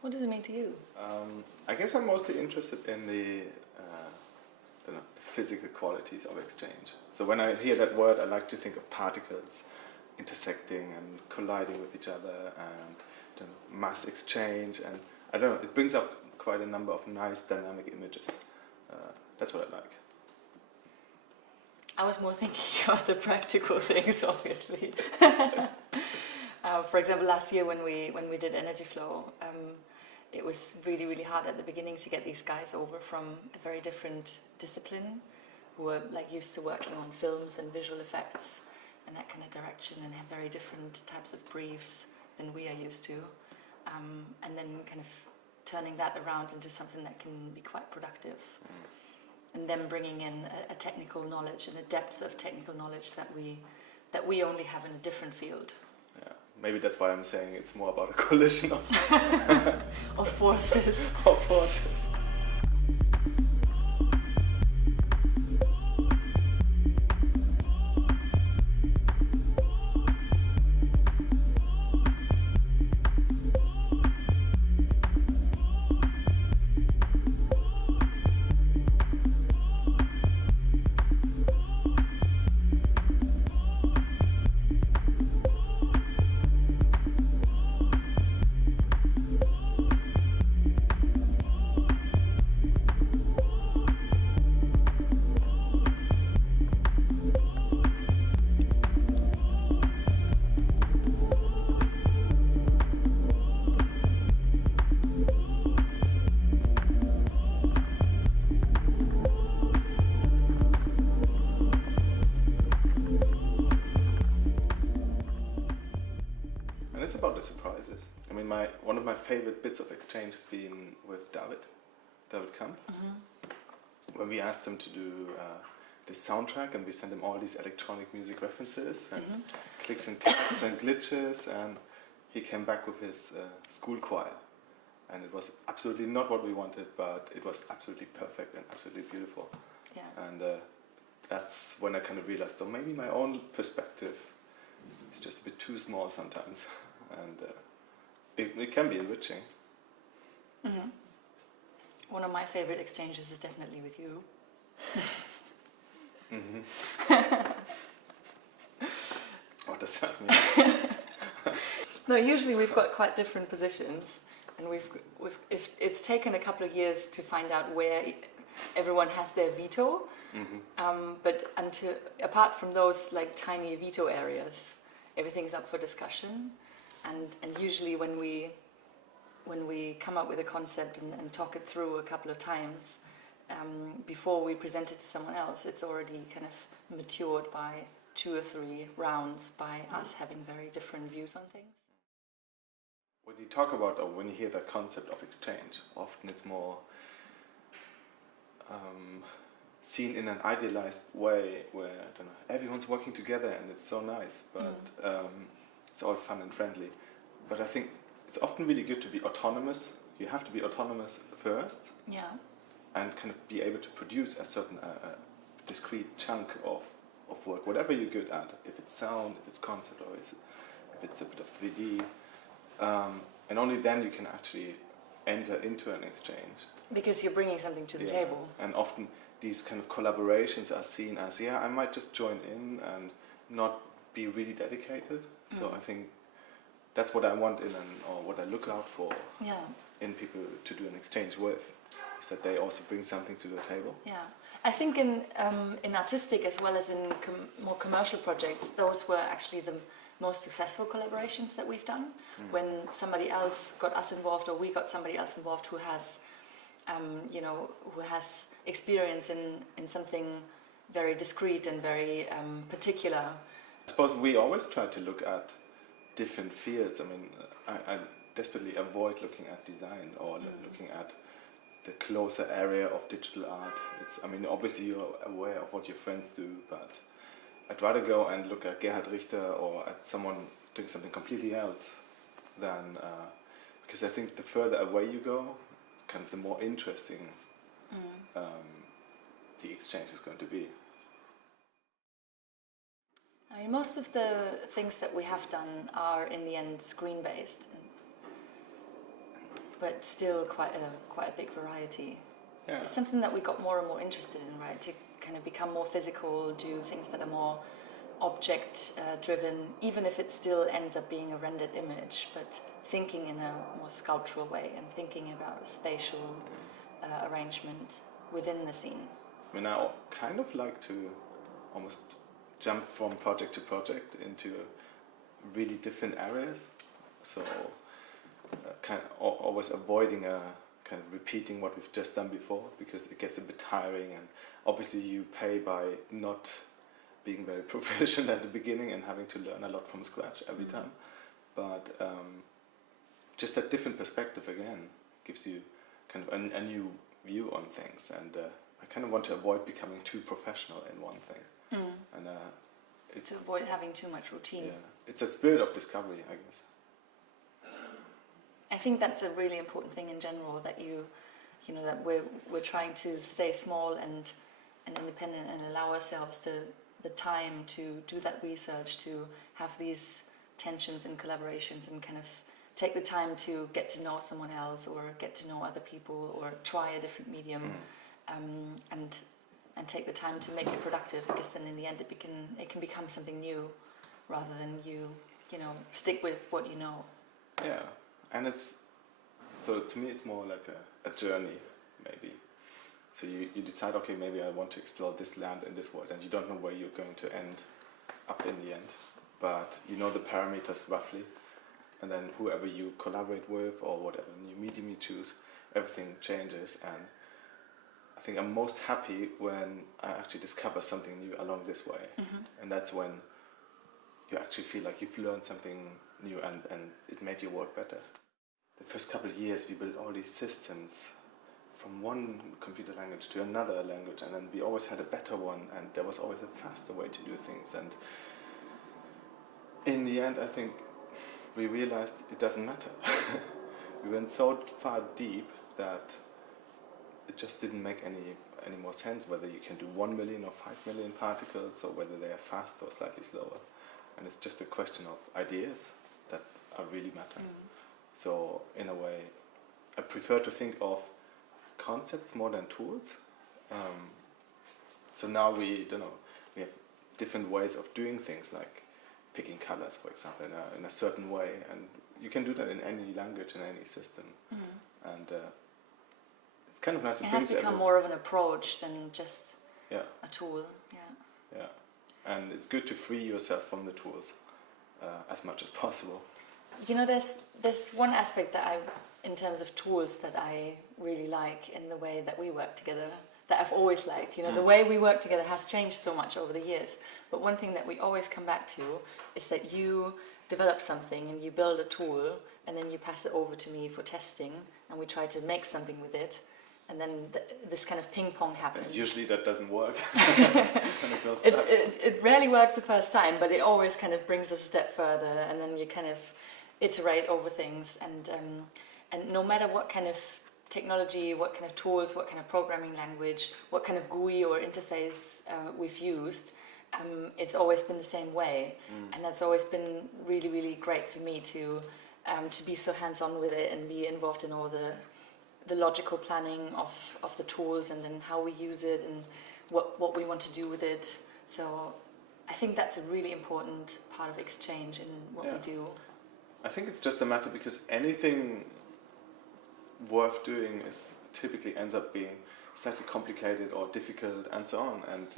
What does it mean to you? I guess I'm mostly interested in the physical qualities of exchange. So when I hear that word, I like to think of particles intersecting and colliding with each other, and mass exchange, and I don't know, it brings up quite a number of nice dynamic images. That's what I like. I was more thinking about the practical things, obviously. For example, last year when we did Energy Flow, it was really, really hard at the beginning to get these guys over from a very different discipline, who were like used to working on films and visual effects and that kind of direction, and have very different types of briefs than we are used to, and then kind of turning that around into something that can be quite productive, and then bringing in a technical knowledge and a depth of technical knowledge that we only have in a different field. Yeah, maybe that's why I'm saying it's more about a collision of of forces. Of forces. And it's about the surprises. I mean, one of my favorite bits of exchange has been with David Kamp, when we asked him to do this soundtrack, and we sent him all these electronic music references and clicks and cuts and glitches, and he came back with his school choir, and it was absolutely not what we wanted, but it was absolutely perfect and absolutely beautiful. Yeah. And that's when I kind of realized, so maybe my own perspective is just a bit too small sometimes, and it can be enriching. Mm-hmm. One of my favorite exchanges is definitely with you. What does that mean? No, usually we've got quite different positions, and it's taken a couple of years to find out where everyone has their veto. But apart from those like tiny veto areas, everything's up for discussion, and usually when we come up with a concept and talk it through a couple of times, before we present it to someone else, it's already kind of matured by 2 or 3 rounds by us having very different views on things. When you talk about, or when you hear that concept of exchange, often it's more seen in an idealized way, where I don't know, everyone's working together and it's so nice, but it's all fun and friendly. But I think it's often really good to be autonomous. You have to be autonomous first, and kind of be able to produce a certain discrete chunk of work, whatever you're good at. If it's sound, if it's concept, or if it's a bit of 3D, and only then you can actually enter into an exchange. Because you're bringing something to the table. And often these kind of collaborations are seen as, I might just join in and not be really dedicated. So I think that's what I want or what I look out for in people to do an exchange with, is that they also bring something to the table. Yeah, I think in artistic as well as in more commercial projects, those were actually the most successful collaborations that we've done. When somebody else got us involved, or we got somebody else involved who has who has experience in something very discrete and very particular. I suppose we always try to look at different fields. I mean, I desperately avoid looking at design or looking at the closer area of digital art. I mean, obviously you're aware of what your friends do, but I'd rather go and look at Gerhard Richter or at someone doing something completely else than, because I think the further away you go, kind of the more interesting the exchange is going to be. I mean, most of the things that we have done are in the end screen-based. but still quite a big variety. Yeah. It's something that we got more and more interested in, right? To kind of become more physical, do things that are more object driven, even if it still ends up being a rendered image, but thinking in a more sculptural way and thinking about spatial arrangement within the scene. I mean, I kind of like to almost jump from project to project into really different areas. So kind of always avoiding kind of repeating what we've just done before, because it gets a bit tiring, and obviously you pay by not being very proficient at the beginning and having to learn a lot from scratch every time. But just a different perspective again gives you kind of a new view on things, and I kind of want to avoid becoming too professional in one thing. And to avoid having too much routine. Yeah, it's a spirit of discovery, I guess. I think that's a really important thing in general, that you know, that we're trying to stay small and independent and allow ourselves the time to do that research, to have these tensions and collaborations, and kind of take the time to get to know someone else or get to know other people or try a different medium, and take the time to make it productive, because then in the end it can become something new, rather than you know, stick with what you know. Yeah, and so to me it's more like a journey, maybe. So you decide, okay, maybe I want to explore this land in this world, and you don't know where you're going to end up in the end, but you know the parameters roughly, and then whoever you collaborate with or whatever new medium you choose, everything changes. And I think I'm most happy when I actually discover something new along this way, and that's when you actually feel like you've learned something new and it made your work better. The first couple of years we built all these systems from one computer language to another language, and then we always had a better one, and there was always a faster way to do things. And in the end, I think we realized it doesn't matter. We went so far deep that it just didn't make any more sense whether you can do 1 million or 5 million particles, or whether they are fast or slightly slower. And it's just a question of ideas that are really matter. So in a way, I prefer to think of concepts more than tools. So now we have different ways of doing things, like picking colors, for example, in a certain way, and you can do that in any language, in any system. And it's kind of nice. It has become more of an approach than just a tool. Yeah, and it's good to free yourself from the tools as much as possible. You know, there's one aspect that in terms of tools, that I really like in the way that we work together, that I've always liked. You know, the way we work together has changed so much over the years. But one thing that we always come back to is that you develop something and you build a tool, and then you pass it over to me for testing, and we try to make something with it. And then this kind of ping pong happens. And usually that doesn't work. It rarely works the first time, but it always kind of brings us a step further, and then you kind of iterate over things. And no matter what kind of technology, what kind of tools, what kind of programming language, what kind of GUI or interface we've used, it's always been the same way. And that's always been really, really great for me to be so hands-on with it and be involved in all the logical planning of the tools, and then how we use it and what we want to do with it. So I think that's a really important part of exchange in what we do. I think it's just a matter, because anything worth doing typically ends up being slightly complicated or difficult and so on, and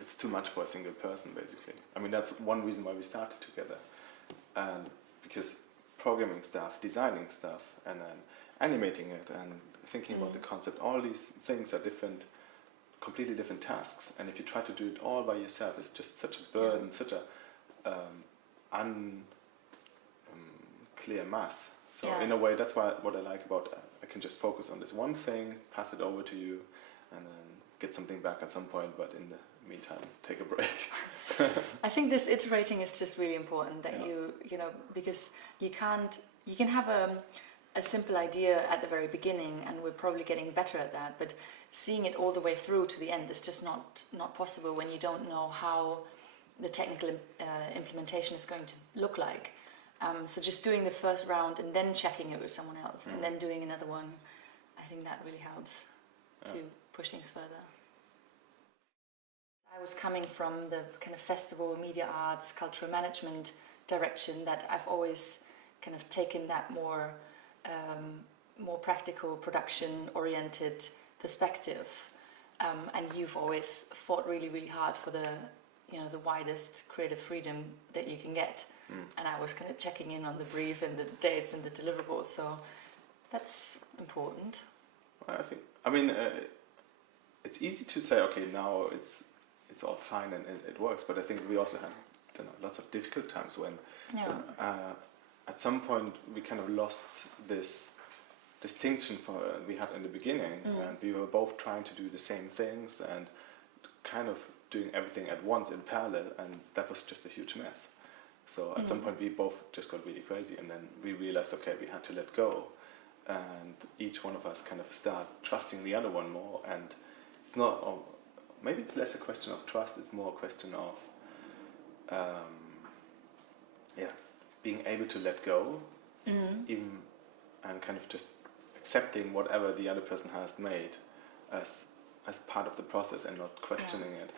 it's too much for a single person, basically. I mean, that's one reason why we started together, and because programming stuff, designing stuff, and then animating it and thinking about the concept, all these things are completely different tasks, and if you try to do it all by yourself, it's just such a burden, such a unclear mass. So in a way, that's what I like about I can just focus on this one thing, pass it over to you, and then get something back at some point, but in the meantime, take a break. I think this iterating is just really important, that you know, because you can have a simple idea at the very beginning, and we're probably getting better at that, but seeing it all the way through to the end is just not possible when you don't know how the technical implementation is going to look like. So just doing the first round and then checking it with someone else and then doing another one, I think that really helps to push things further. I was coming from the kind of festival, media arts, cultural management direction, that I've always kind of taken that more practical, production-oriented perspective. And you've always fought really, really hard for the widest creative freedom that you can get. And I was kind of checking in on the brief and the dates and the deliverables. So that's important. I mean, it's easy to say, okay, now it's all fine and it works. But I think we also had lots of difficult times when at some point we kind of lost this distinction we had in the beginning, and we were both trying to do the same things and kind of doing everything at once in parallel, and that was just a huge mess. So at some point we both just got really crazy, and then we realized, okay, we had to let go, and each one of us kind of start trusting the other one more. And it's not, or maybe it's less a question of trust, it's more a question of being able to let go, even, and kind of just accepting whatever the other person has made as part of the process and not questioning it.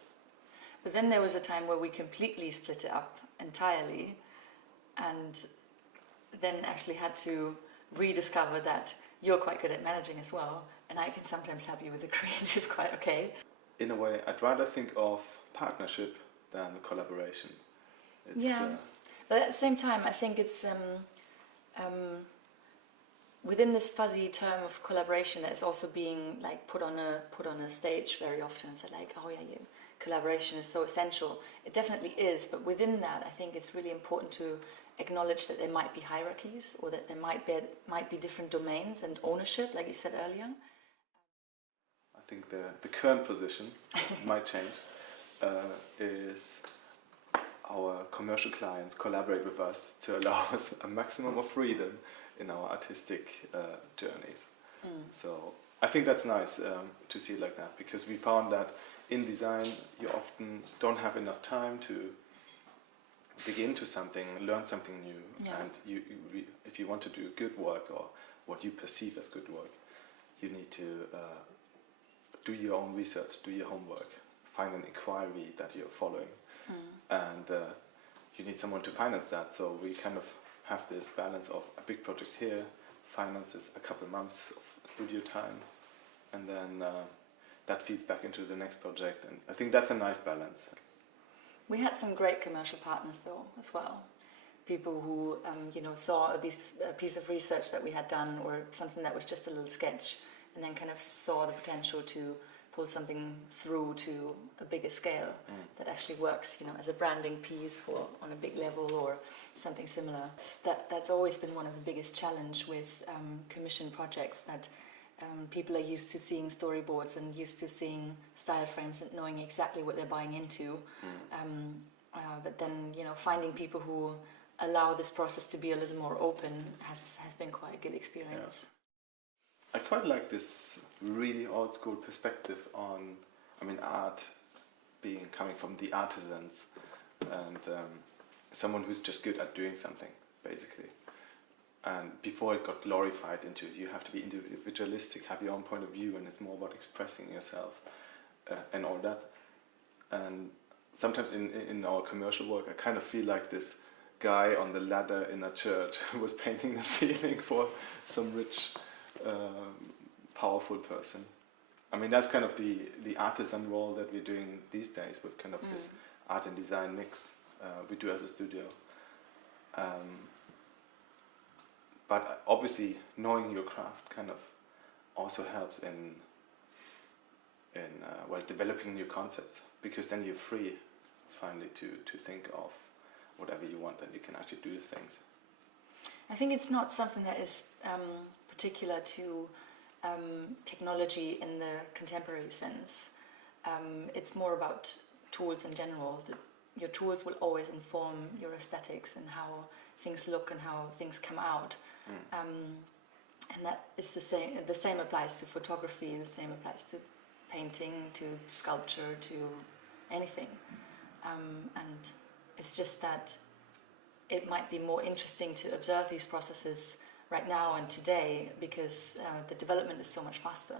But then there was a time where we completely split it up entirely, and then actually had to rediscover that you're quite good at managing as well, and I can sometimes help you with the creative quite okay. In a way, I'd rather think of partnership than collaboration. But at the same time, I think it's within this fuzzy term of collaboration that is also being like put on a stage very often and said like, oh yeah, collaboration is so essential. It definitely is, but within that, I think it's really important to acknowledge that there might be hierarchies, or that there might be different domains and ownership, like you said earlier. I think the current position might change. Is our commercial clients collaborate with us to allow us a maximum of freedom in our artistic journeys. So I think that's nice to see it like that, because we found that in design you often don't have enough time to dig into something, learn something new, and if you want to do good work, or what you perceive as good work, you need to do your own research, do your homework, find an inquiry that you're following, and you need someone to finance that. So we kind of have this balance of a big project here, finances a couple of months of studio time, and then that feeds back into the next project, and I think that's a nice balance. We had some great commercial partners though as well. People who saw a piece of research that we had done, or something that was just a little sketch, and then kind of saw the potential to pull something through to a bigger scale that actually works, as a branding piece on a big level or something similar. That's always been one of the biggest challenge with commission projects, that people are used to seeing storyboards and used to seeing style frames and knowing exactly what they're buying into. But then, finding people who allow this process to be a little more open has been quite a good experience. I quite like this really old school perspective on, art coming from the artisans, and someone who's just good at doing something, basically. And before it got glorified into, you have to be individualistic, have your own point of view, and it's more about expressing yourself and all that. And sometimes in our commercial work, I kind of feel like this guy on the ladder in a church who was painting the ceiling for some rich, powerful person. That's kind of the artisan role that we're doing these days, with kind of this art and design mix we do as a studio. But obviously, knowing your craft kind of also helps in developing new concepts, because then you're free finally to think of whatever you want, and you can actually do things. I think it's not something that is particular to technology in the contemporary sense. It's more about tools in general. Your tools will always inform your aesthetics and how things look and how things come out. And that is the same. The same applies to photography. The same applies to painting, to sculpture, to anything. And it's just that it might be more interesting to observe these processes right now and today because the development is so much faster.